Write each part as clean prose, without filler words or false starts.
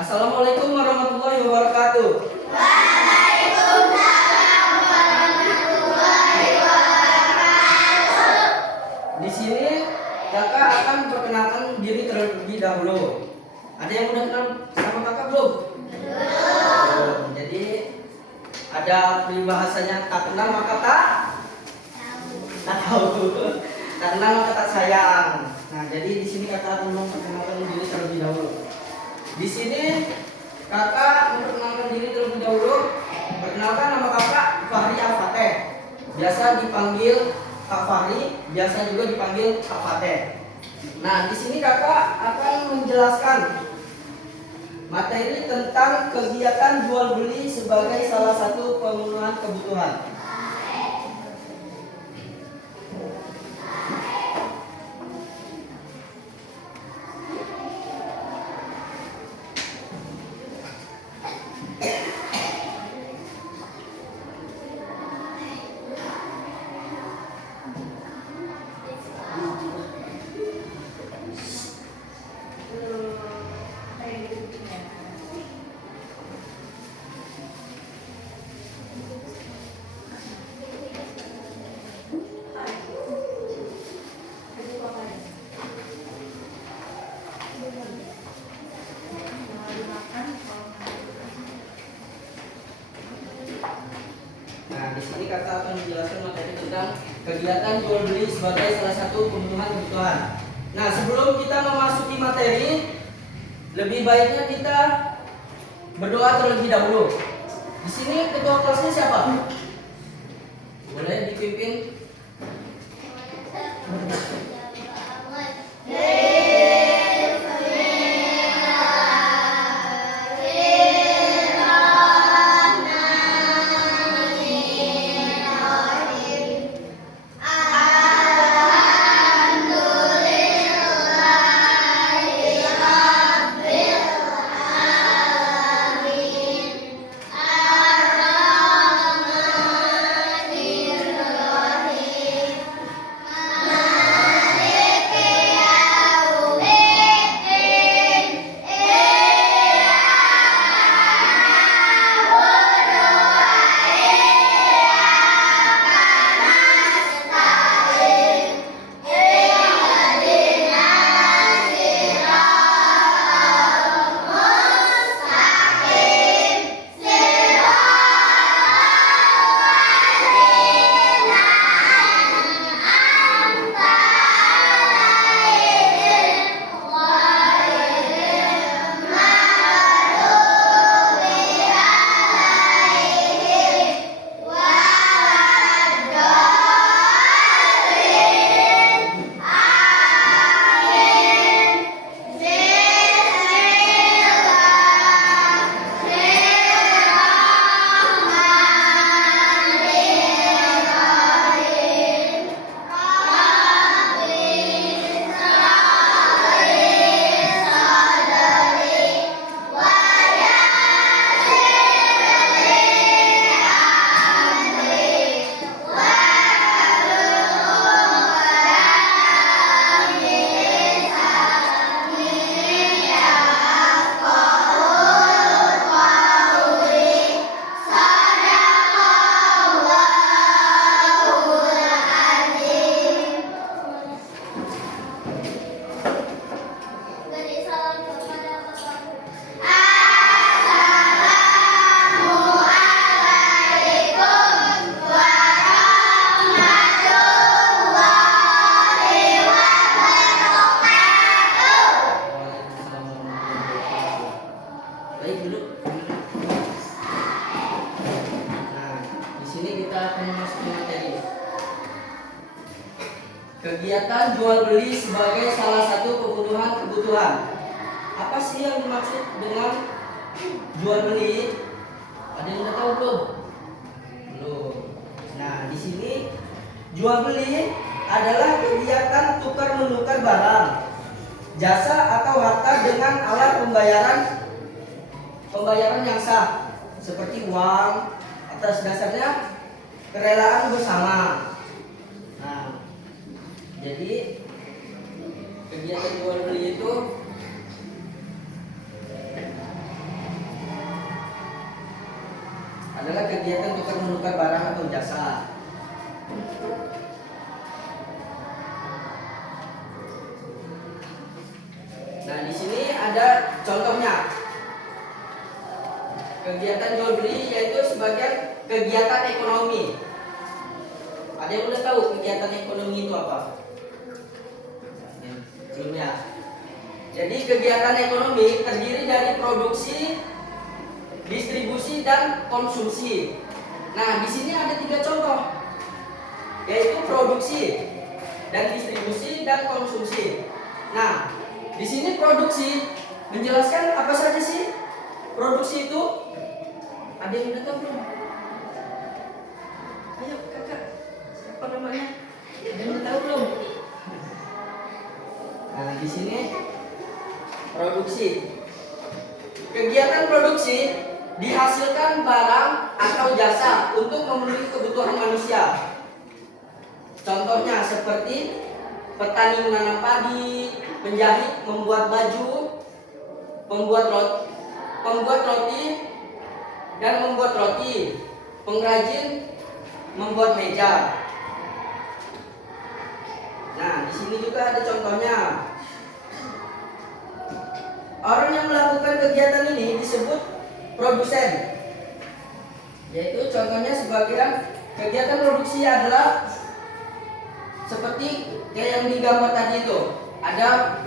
Assalamualaikum warahmatullahi wabarakatuh. Waalaikumsalam warahmatullahi wabarakatuh. Di sini kakak akan perkenalkan diri terlebih dahulu. Ada yang udah kenal sama kakak belum? Belum. Jadi ada peribahasanya, tak kenal maka tak tahu. Tak kenal maka tak sayang. Nah, jadi di sini kakak akan memperkenalkan diri terlebih dahulu. Di sini kakak memperkenalkan diri terlebih dahulu. Perkenalkan, nama kakak Fahri Al-Fateh. Biasa dipanggil Kak Fahri, biasa juga dipanggil Kak Fateh. Nah, di sini kakak akan menjelaskan materi tentang kegiatan jual beli sebagai salah satu pemenuhan kebutuhan. Nah, di sini kakak akan menjelaskan materi tentang kegiatan jual beli sebagai salah satu pemenuhan kebutuhan. Nah, sebelum kita memasuki materi, lebih baiknya kita berdoa terlebih dahulu. Di sini ketua kelasnya siapa? Boleh dipimpin? Baik dulu. Nah, di sini kita akan memasuki materi. Kegiatan jual beli sebagai salah satu pemenuhan kebutuhan. Apa sih yang dimaksud dengan jual beli? Ada yang udah tahu belum? Belum. Nah, di sini jual beli adalah kegiatan tukar menukar barang, jasa atau harta dengan alat pembayaran yang sah, seperti uang, atas dasarnya kerelaan bersama. Nah, jadi kegiatan jual beli itu adalah kegiatan tukar menukar barang atau jasa. Nah, di sini ada contohnya. Kegiatan jual beli yaitu sebagian kegiatan ekonomi. Ada yang udah tahu kegiatan ekonomi itu apa? Belum ya? Jadi kegiatan ekonomi terdiri dari produksi, distribusi, dan konsumsi. Nah, di sini ada 3 contoh, yaitu produksi, dan distribusi, dan konsumsi. Nah, di sini produksi menjelaskan apa saja sih produksi itu? Ada yang udah tahu belum? Ayo kakak, apa namanya? Ada yang udah tahu belum? Nah, di sini produksi. Kegiatan produksi dihasilkan barang atau jasa untuk memenuhi kebutuhan manusia. Contohnya seperti petani menanam padi, penjahit membuat baju, pembuat roti dan membuat roti, pengrajin membuat meja. Nah, di sini juga ada contohnya. Orang yang melakukan kegiatan ini disebut produsen. Yaitu contohnya sebagian kegiatan produksi adalah seperti kayak yang digambar tadi itu. Ada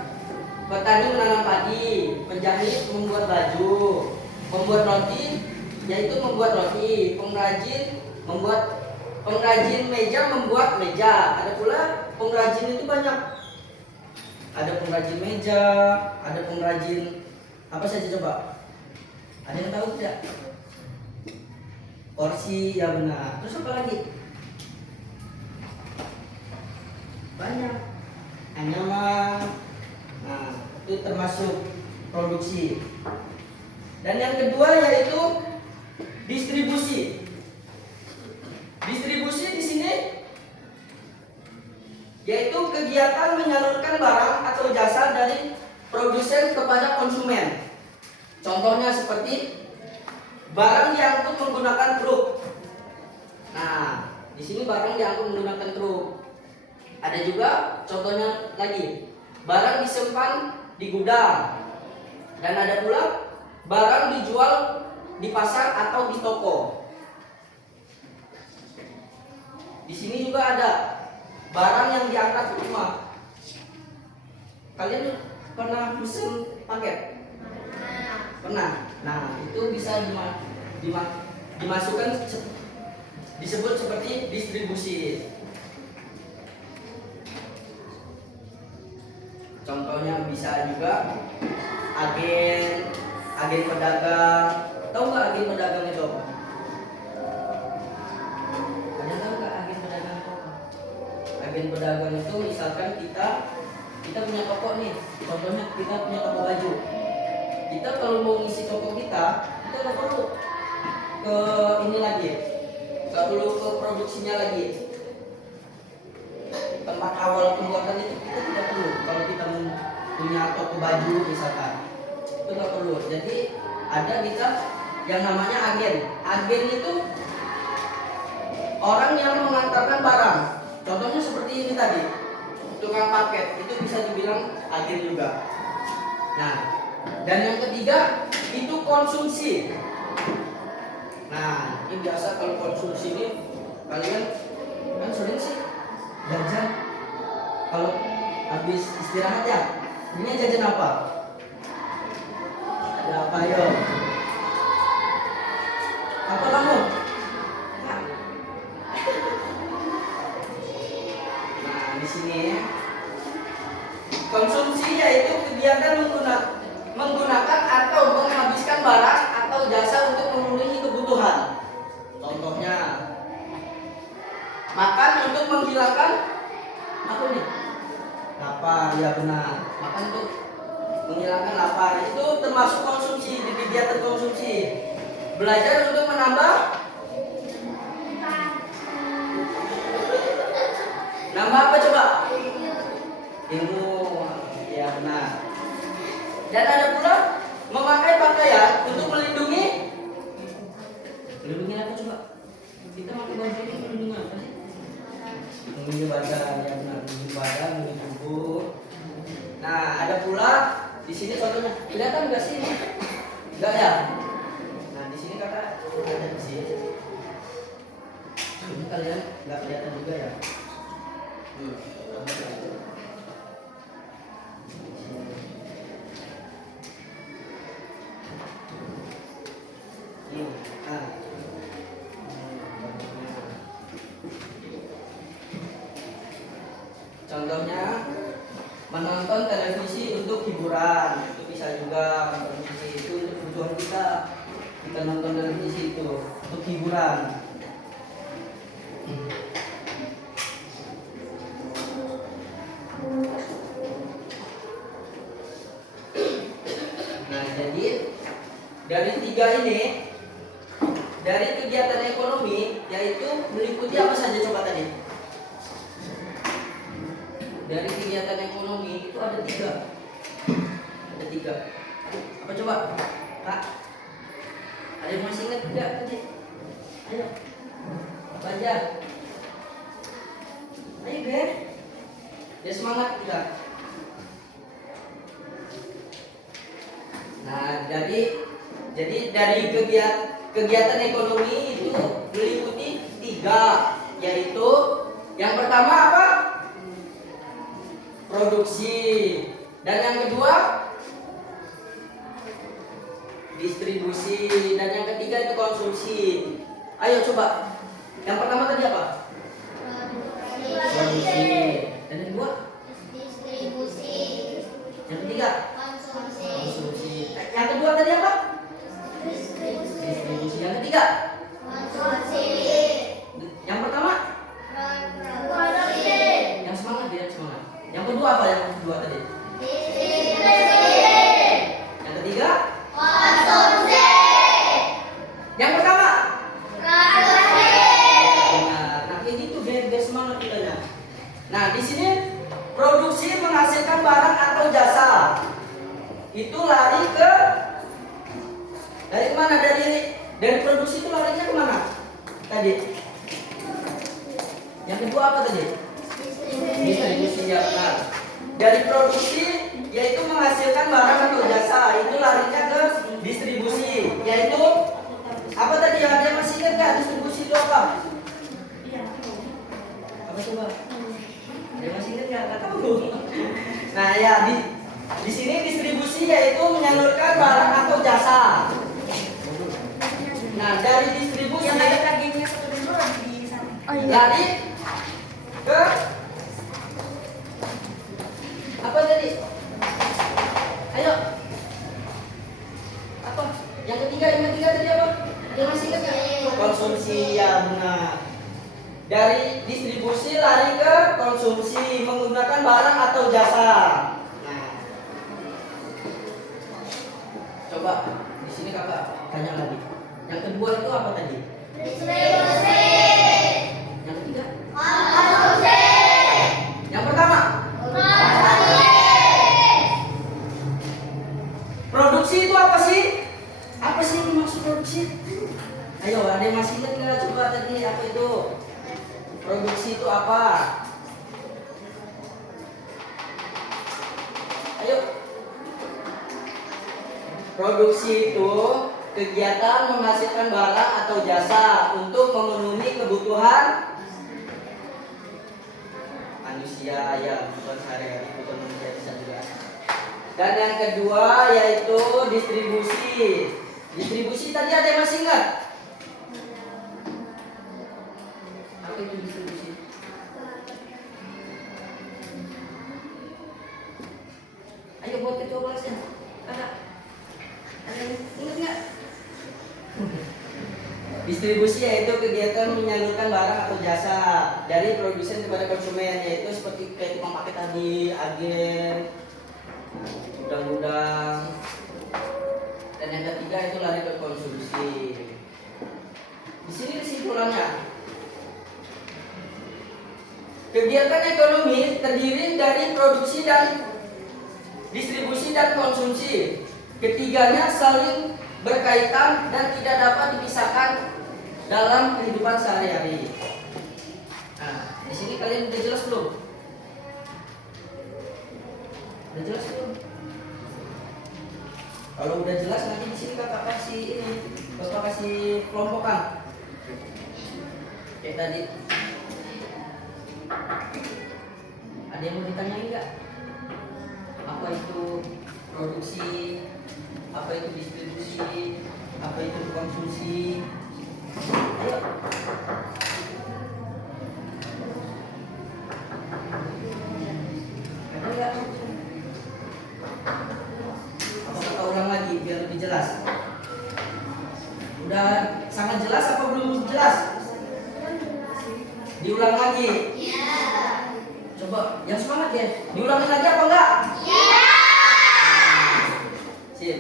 petani menanam padi, penjahit membuat baju, pembuat roti yaitu membuat roti, pengrajin meja membuat meja. Ada pula pengrajin itu banyak. Ada pengrajin meja, ada pengrajin apa saja coba? Ada yang tahu tidak? Kursi, ya benar. Terus apa lagi? Banyak. Anyaman. Nah, itu termasuk produksi. Dan yang kedua yaitu distribusi. Distribusi di sini yaitu kegiatan menyalurkan barang atau jasa dari produsen kepada konsumen. Contohnya seperti barang diangkut menggunakan truk. Nah, di sini barang diangkut menggunakan truk. Ada juga contohnya lagi, barang disimpan di gudang. Dan ada pula barang dijual di pasar atau di toko. Di sini juga ada barang yang diangkat ke rumah. Kalian pernah pesen paket? Pernah. Nah, itu bisa dimasukkan disebut seperti distribusi. Contohnya bisa juga agen pedagang. Tahu nggak agen pedagang itu? Ada tahu nggak agen pedagang itu? Agen pedagang itu misalkan kita punya toko nih. Contohnya kita punya toko baju. Kita kalau mau ngisi toko kita nggak perlu ke ini lagi, nggak perlu ke produksinya lagi. Tempat awal pembuatan itu kita tidak perlu. Kalau kita punya toko baju misalkan, itu nggak perlu. Jadi ada kita yang namanya agen. Agen itu orang yang mengantarkan barang. Contohnya seperti ini tadi, tukang paket, itu bisa dibilang agen juga. Nah, dan yang ketiga itu konsumsi. Nah, ini biasa kalau konsumsi ini kalian kan sering sih jajan kalau habis istirahat ya. Ini jajan apa? Ada apa yo? Apa kamu? Nah, di sini konsumsi yaitu kegiatan menggunakan atau menghabiskan barang atau jasa untuk memenuhi kebutuhan. Contohnya makan untuk menghilangkan apa nih? Lapar, ya benar. Makan untuk menghilangkan lapar itu termasuk konsumsi, di kegiatan konsumsi. Belajar untuk menambah apa coba? Ilmu, ya benar. Dan ada pula memakai pakaian untuk melindungi apa coba? ya. Nah di sini kakak ada di sini. Ini kalian nggak kelihatan juga ya. Contohnya menonton televisi untuk hiburan, itu bisa juga. Televisi itu untuk kebutuhan kita nonton televisi itu untuk hiburan. Nah jadi dari tiga ini, dari kegiatan ekonomi, yaitu meliputi apa saja coba tadi? Dari kegiatan ekonomi itu ada tiga. Ada tiga. Apa coba? Kak? Ada yang masih ingat tidak tadi? Ayo. Apa aja? Ayo Ben. Ya semangat kita. Nah, jadi dari kegiatan ekonomi itu meliputi tiga, yaitu yang pertama apa? Produksi, dan yang kedua distribusi, dan yang ketiga itu konsumsi. Ayo coba. Yang pertama tadi apa? Produksi. Dan yang kedua? Distribusi. Yang ketiga? Konsumsi. Yang kedua tadi apa? Distribusi. Yang ketiga? Konsumsi. Yang pertama? Produksi. Yang semangat ya, semangat. Yang kedua apa yang kedua tadi? Distribusi. Yang ketiga? Konsumsi. Yang pertama? Produksi. Benar. Nah, kayak gitu biar semangat kitanya. Nah, di sini produksi menghasilkan barang atau jasa. Itu lari ke dari mana? Dari produksi itu larinya kemana? Tadi. Yang kedua apa tadi? Distribusi ya benar. Dari produksi yaitu menghasilkan barang atau jasa, itu larinya ke distribusi, yaitu apa tadi? Ada yang masih ingat nggak distribusi itu apa? Apa coba? Ada yang masih ingat nggak? Nggak tahu. Nah ya di sini distribusi yaitu menyalurkan barang atau jasa. Nah dari distribusi lari ke apa tadi? Ayo. Apa? Yang ketiga tadi apa? Yang masih ingat nggak? Konsumsi ya benar. Dari distribusi lari ke konsumsi menggunakan barang atau jasa. Nah, coba di sini kakak tanya lagi. Yang kedua itu apa tadi? Distribusi. Yang ketiga? Konsumsi. Yang pertama? Produksi itu apa sih? Apa sih yang dimaksud produksi? Ayo, ada yang masih ingat nggak? Coba tadi apa itu? Produksi itu apa? Ayo. Produksi itu kegiatan menghasilkan barang atau jasa untuk memenuhi kebutuhan manusia, ya, bukan sehari-hari, bukan manusia bisa juga. Dan yang kedua yaitu distribusi. Distribusi tadi ada yang masih ingat? Apa itu distribusi? Ayo buat ketua kelasnya. Kakak. Ada yang ingat nggak? Distribusi yaitu kegiatan menyalurkan barang atau jasa dari produsen kepada konsumen, yaitu seperti kayak tukang paket tadi, agen, gudang-gudang. Dan yang ketiga itu lari ke konsumsi. Di sini kesimpulannya, kegiatan ekonomi terdiri dari produksi dan distribusi dan konsumsi. Ketiganya saling berkaitan dan tidak dapat dipisahkan dalam kehidupan sehari-hari. Nah, di sini kalian udah jelas belum? Udah jelas belum? Kalau udah jelas nanti di sini kakak kasih ini, bapak kasih kelompokan. Kayak tadi. Ada yang mau ditanyain nggak? Apa itu produksi? Apa itu distribusi? Apa itu konsumsi? Ayo. Ada nggak? Apa kita ulang lagi biar lebih jelas? Udah sangat jelas apa belum jelas? Diulang lagi. Coba yang semangat ya. Diulangin lagi apa enggak? Sip.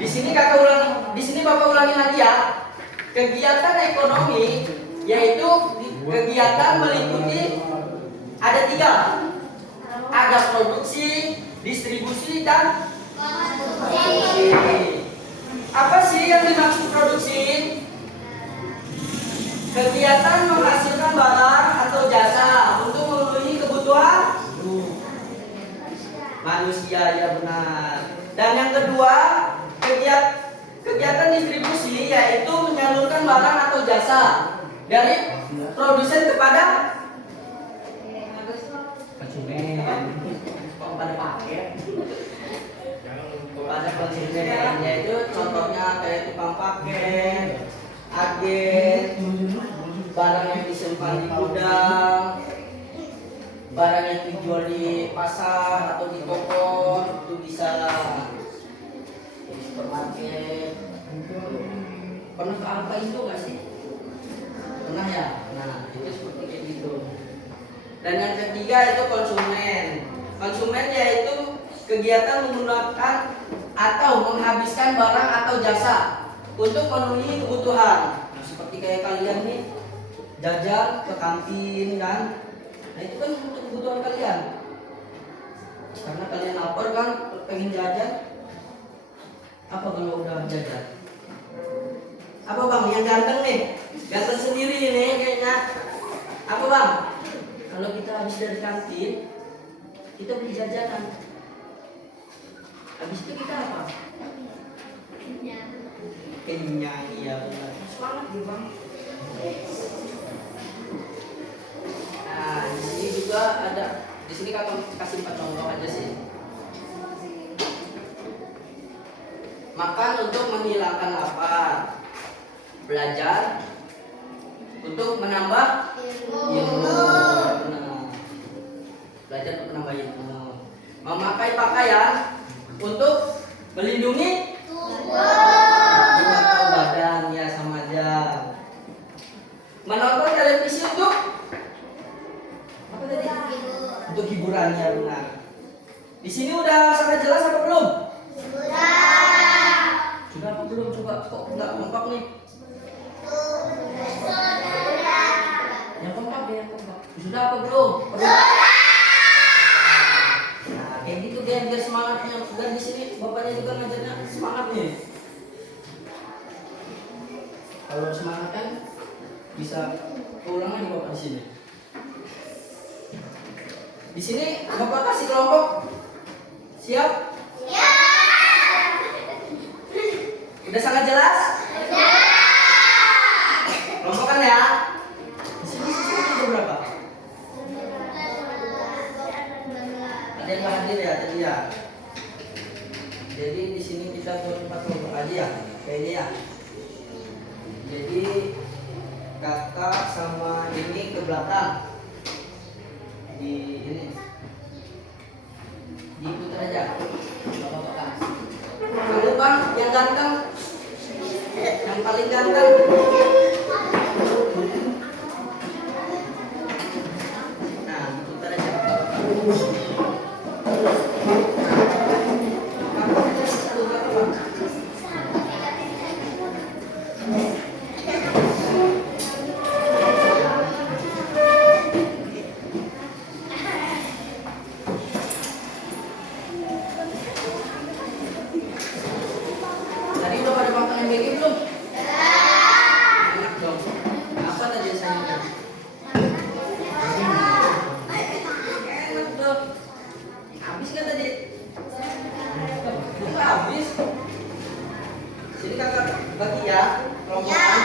Di sini kakak ulang, di sini bapak ulangin lagi ya. Kegiatan ekonomi yaitu kegiatan meliputi ada 3. Ada produksi, distribusi, dan konsumsi. Apa sih yang dimaksud produksi? Kegiatan menghasilkan barang atau jasa untuk memenuhi kebutuhan manusia, ya benar. Dan yang kedua, kegiatan distribusi yaitu menyalurkan barang atau jasa dari produsen kepada konsumen. Kepada paket. Kepada konsumen, yaitu contohnya kayak tukang paket, agen, barang yang disimpan di gudang, barang yang dijual di pasar atau di toko, itu bisa di supermarket. Pernah ke apa itu nggak sih? Pernah ya? Nah, itu seperti kayak gitu. Dan yang ketiga itu konsumen. Konsumen yaitu kegiatan menggunakan atau menghabiskan barang atau jasa untuk memenuhi kebutuhan. Nah, seperti kayak kalian nih jajan ke kantin kan, nah itu kan untuk kebutuhan kalian karena kalian lapar kan, pengen jajan. Apa kalau udah jajan? Apa bang yang ganteng nih, ganteng sendiri nih kayaknya. Apa bang? Kalau kita habis dari kantin, kita beli jajanan, habis itu kita apa? Kenyang, iya benar. Semangat ya bang. Nah, di sini juga ada. Di sini kakak kasih 4 contoh aja sih. Makan untuk menghilangkan lapar, belajar untuk menambah ilmu. Nah, belajar untuk menambah ilmu. Memakai pakaian untuk melindungi atau badan, ya sama aja. Menonton televisi untuk apa tadi? Untuk hiburan, ya benar. Di sini udah sangat jelas apa belum? Sudah apa belum? Coba kok nggak kompak nih? Yang kompak deh, yang kompak. Sudah apa belum? Nah, kayak gitu biar semangatnya. Dan di sini bapaknya juga ngajarnya semangat nih. Kalau semangat kan bisa keulang lagi bapak di sini. Di sini bapak kasih kelompok. Siap? Udah sangat jelas? Kelompokan ya. Di sini ada berapa? Ada yang hadir ya tadi ya. Jadi di sini kita buat 4 kelompok aja ya, kayaknya ya. Jadi kakak sama ini ke belakang. Di ini. Diputar aja. Bapak-bapak. Kamu bang yang ganteng, yang paling ganteng. Nah, diputar aja. Tadi udah pada makan yang begini belum? Enak dong. Apa tadi sayangnya? Enak dong. Habis kan tadi? Belum habis. Sini kakak bagi ya kelompokan.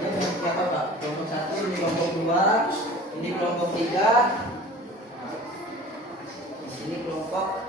Ini siapa Pak? Kelompok 1, ini kelompok 2, ini kelompok 3, ini kelompok.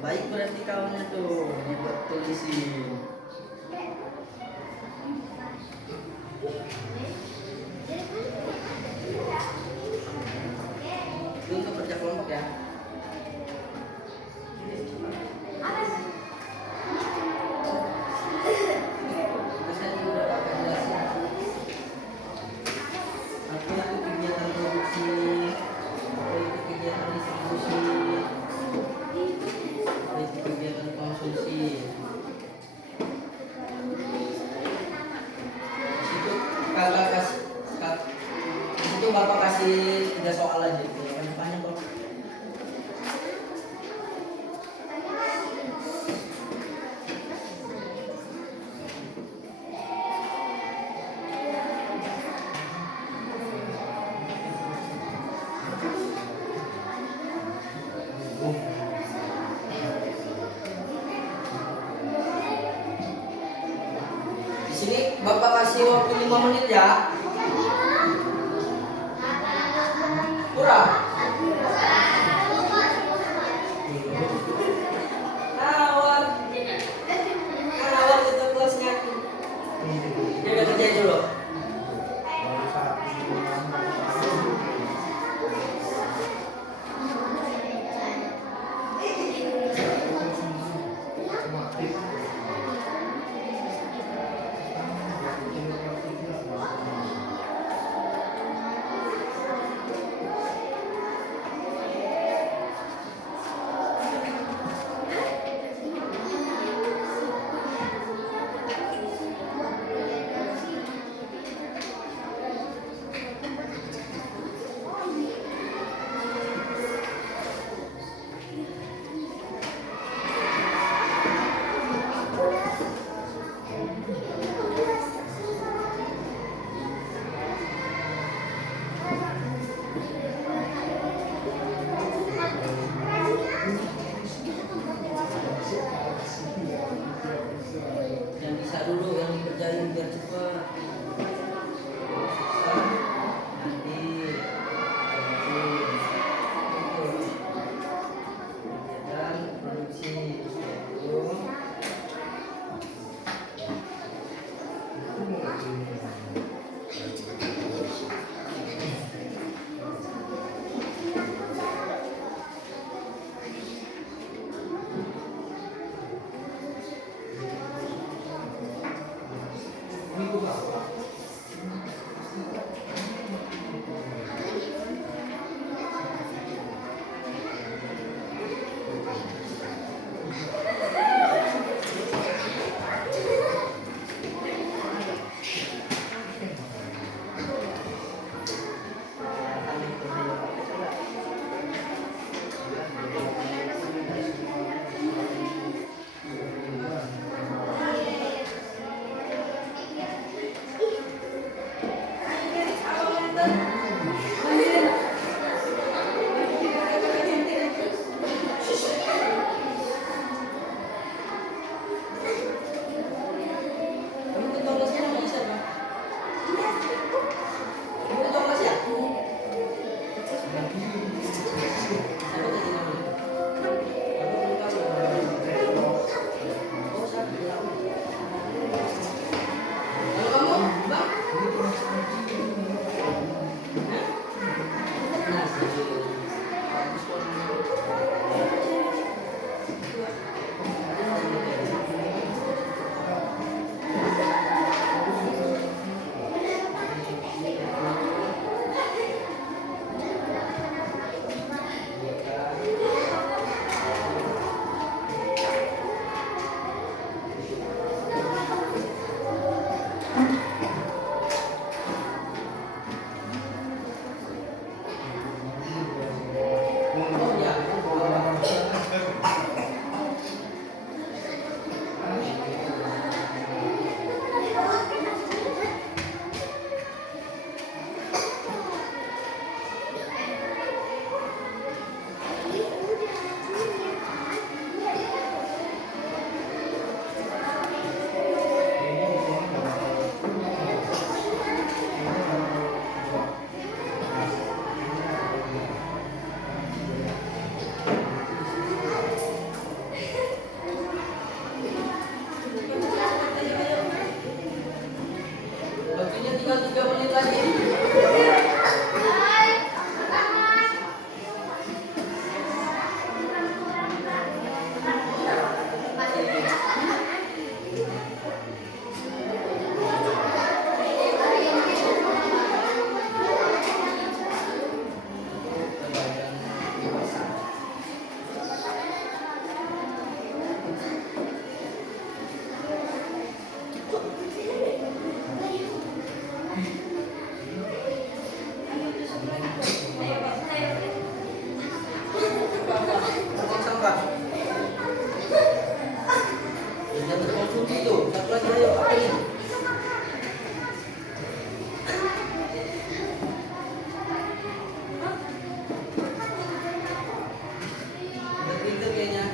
Baik berarti kawannya tuh dibuat tulisin. Itu untuk kerja kelompok ya. Itu saya juga udah pakai jelasin. Aku itu kegiatan produksi, aku itu kegiatan distribusi, itu kegiatan konsumsi. Itu kakak kasih, itu bapak kasih 3 soal aja, itu banyak kok. Di sini bapak kasih waktu 5 menit ya. Kurang. Nawar. Nawar itu kelasnya. Dia udah kerjain dulu. Buang sampah. Jangan terkonsumsi itu. Satu lagi ayo, apa ini? Udah pinter kayaknya.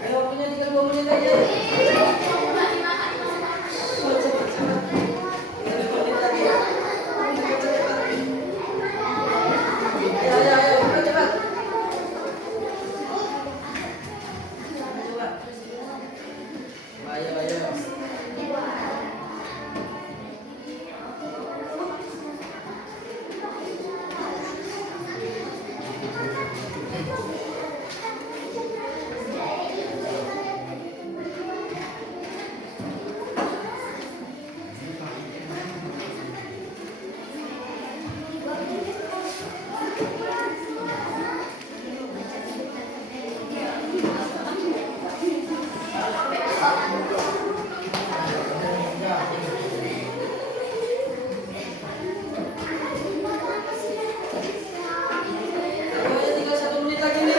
Ayo, waktunya tinggal 2 menit aja. Cepat, cepat, cepat. Tinggal 2 menit lagi. Cepat, cepat. Ayo, ayo, ayo, cepat, cepat. Cepat. Ayo, ayo. Pokoknya tinggal 1 menit lagi nih.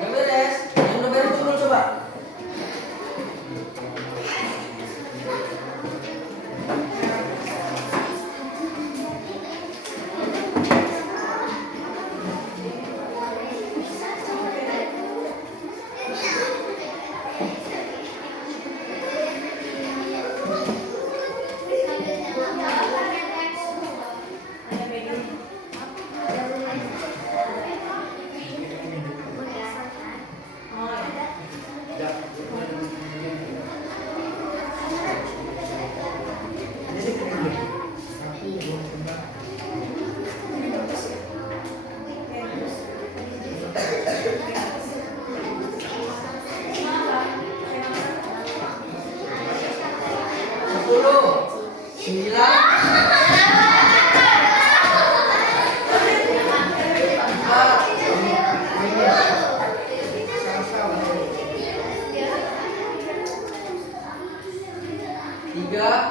Udah beres? Yang udah beres turun coba. Sepuluh, 9, 3, 2,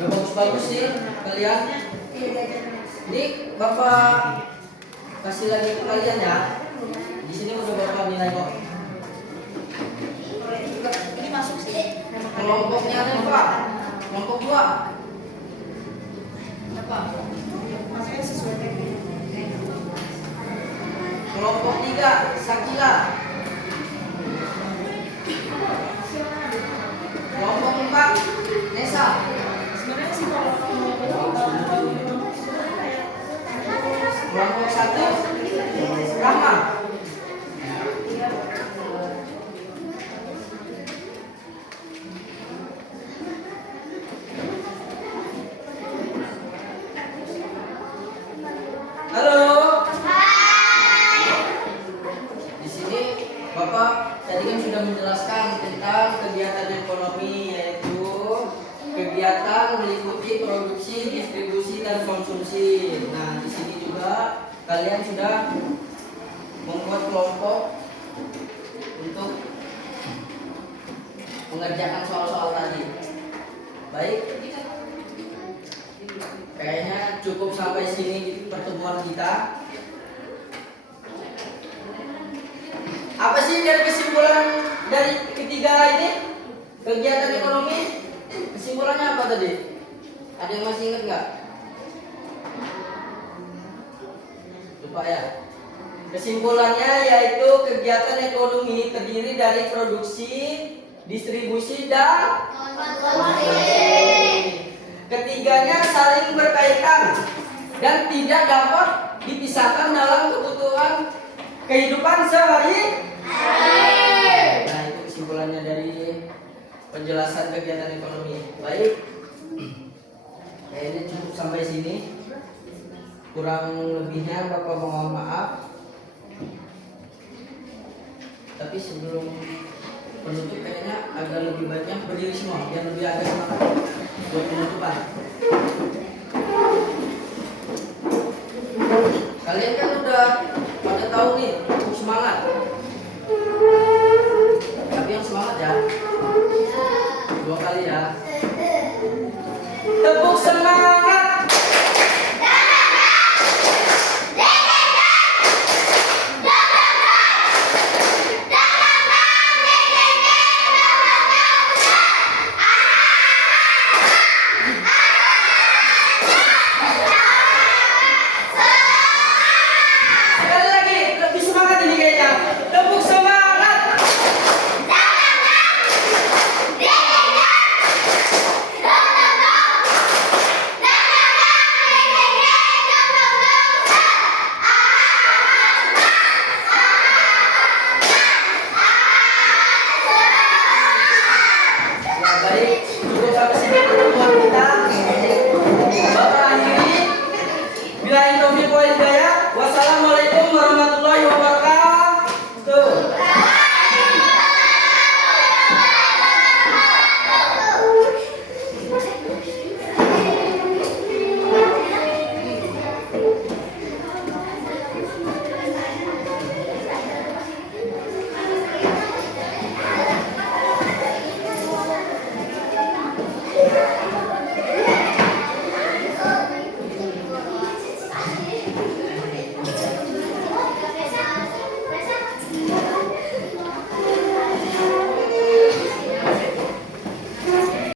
Udah bagus-bagus sih kalian. Ini Bapak kasih lagi ke kalian ya. Di sini udah Bapak nilai kok. Ini masuk sih. Kelompoknya ada Pak. Kelompok 2. Apa? Maksudnya sesuai kita. Kelompok 4 Nesa. Sebenarnya sih kalau Kelompok 1 Rahma. Halo. Di sini Bapak tadi kan sudah menjelaskan tentang kegiatan ekonomi, yaitu kegiatan meliputi produksi, distribusi dan konsumsi. Nah, di sini juga kalian sudah membuat kelompok untuk mengerjakan soal-soal tadi. Baik. Kayaknya cukup sampai sini pertemuan kita. Apa sih dari kesimpulan dari ketiga ini kegiatan ekonomi? Kesimpulannya apa tadi? Ada yang masih ingat nggak? Lupa ya. Kesimpulannya yaitu kegiatan ekonomi terdiri dari produksi, distribusi, dan konsumsi. Ketiganya saling berkaitan dan tidak dapat dipisahkan dalam kebutuhan kehidupan sehari-hari. Nah, itu kesimpulannya dari penjelasan kegiatan ekonomi. Baik, kayaknya cukup sampai sini. Kurang lebihnya Bapak mohon maaf. Tapi sebelum penutup kayaknya agak lebih baiknya berdiri semua biar lebih agak semangat buat penutupan. Kalian kan udah pada tahu nih untuk semangat. Tapi yang semangat ya 2 kali ya. Tepuk semangat. Sekali lagi, lebih semangat ini kayaknya. Tepuk semangat. Ya baik, cukup sampai sini pertemuan kita. Bapak akhiri. Billahi taufiq wal hidayah. Wassalamualaikum warahmatullahi wabarakatuh.